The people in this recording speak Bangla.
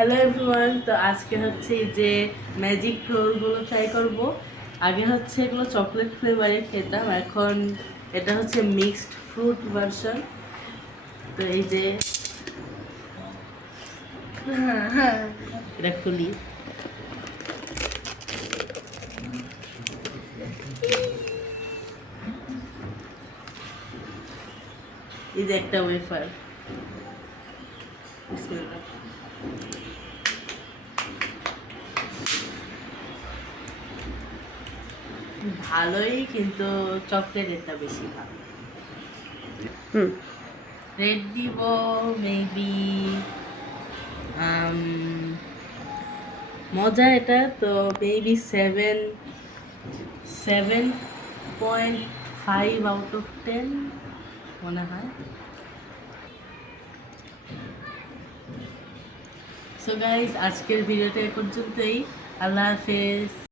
হ্যালো এভরিওয়ান, তো আজকে হচ্ছে এই যে ম্যাজিক রোলগুলো ট্রাই করব। আগে হচ্ছে এগুলো চকলেট ফ্লেভারে খেতাম, এখন এটা হচ্ছে মিক্সড ফ্রুট ভার্সন। তো এই যে এটা খুলি, এই যে একটা ওয়েফার। বিসমিল্লাহ। ভালোই, কিন্তু চকলেট এটা বেশি ভালো। রেড দিব মেবি, মজা এটা তো মেবি 7.5 আউট অফ 10 মনে হয়। সো গাইজ, আজকের ভিডিওটা এ পর্যন্তই। আল্লাহ হাফেজ।